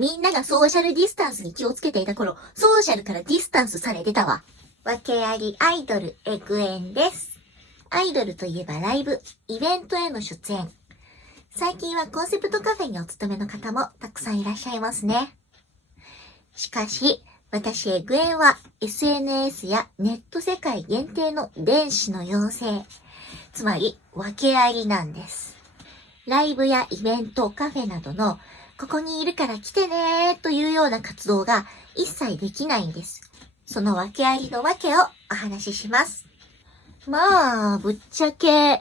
みんながソーシャルディスタンスに気をつけていた頃、ソーシャルからディスタンスされてたわ。訳ありアイドルエグエンです。アイドルといえばライブ、イベントへの出演。最近はコンセプトカフェにお勤めの方もたくさんいらっしゃいますね。しかし、私エグエンは SNS やネット世界限定の電子の妖精。つまり、訳ありなんです。ライブやイベント、カフェなどのここにいるから来てねーというような活動が一切できないんです。その訳ありの訳をお話しします。まあ、ぶっちゃけ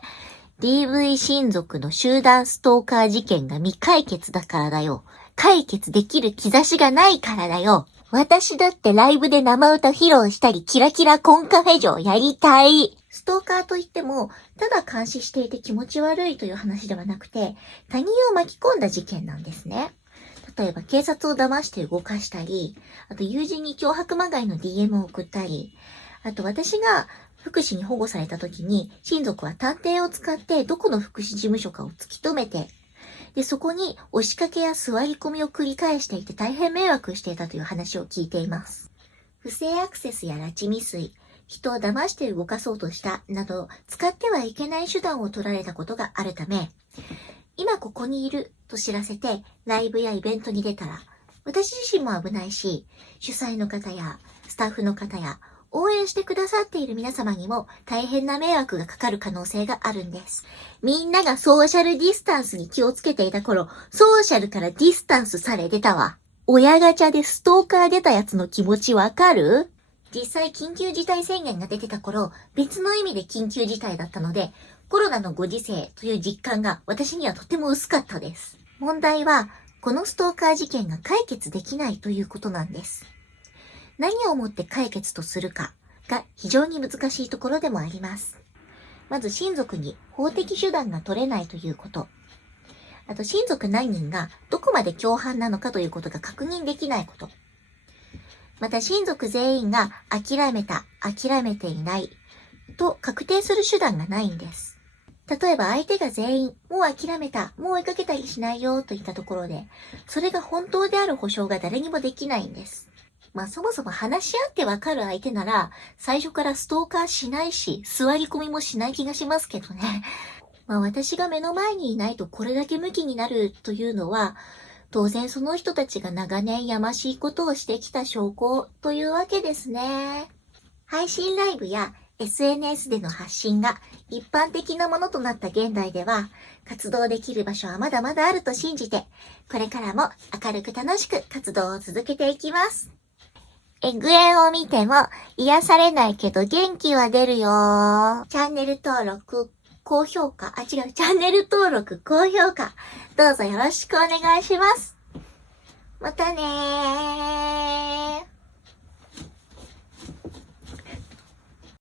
DV 親族の集団ストーカー事件が未解決だからだよ。解決できる兆しがないからだよ。私だってライブで生歌披露したりキラキラコンカフェ嬢やりたい。ストーカーといっても、ただ監視していて気持ち悪いという話ではなくて、他人を巻き込んだ事件なんですね。例えば警察を騙して動かしたり、あと友人に脅迫まがいの DM を送ったり、あと私が福祉に保護された時に親族は探偵を使ってどこの福祉事務所かを突き止めて、で、そこに押しかけや座り込みを繰り返していて大変迷惑していたという話を聞いています。不正アクセスや拉致未遂、人を騙して動かそうとしたなど使ってはいけない手段を取られたことがあるため、今ここにいると知らせてライブやイベントに出たら、私自身も危ないし、主催の方やスタッフの方や応援してくださっている皆様にも大変な迷惑がかかる可能性があるんです。みんながソーシャルディスタンスに気をつけていた頃、ソーシャルからディスタンスされてたわ。親ガチャでストーカー出たやつの気持ちわかる？実際緊急事態宣言が出てた頃、別の意味で緊急事態だったので、コロナのご時世という実感が私にはとても薄かったです。問題は、このストーカー事件が解決できないということなんです。何をもって解決とするかが非常に難しいところでもあります。まず親族に法的手段が取れないということ。あと親族何人がどこまで共犯なのかということが確認できないこと。また親族全員が諦めた、諦めていないと確定する手段がないんです。例えば相手が全員、もう諦めた、もう追いかけたりしないよといったところで、それが本当である保証が誰にもできないんです。そもそも話し合ってわかる相手なら、最初からストーカーしないし、座り込みもしない気がしますけどね。私が目の前にいないとこれだけ向きになるというのは、当然その人たちが長年やましいことをしてきた証拠というわけですね。配信ライブや SNS での発信が一般的なものとなった現代では、活動できる場所はまだまだあると信じて、これからも明るく楽しく活動を続けていきます。エグエンを見ても癒されないけど元気は出るよ。チャンネル登録、高評価、チャンネル登録、高評価、どうぞよろしくお願いします。またねー。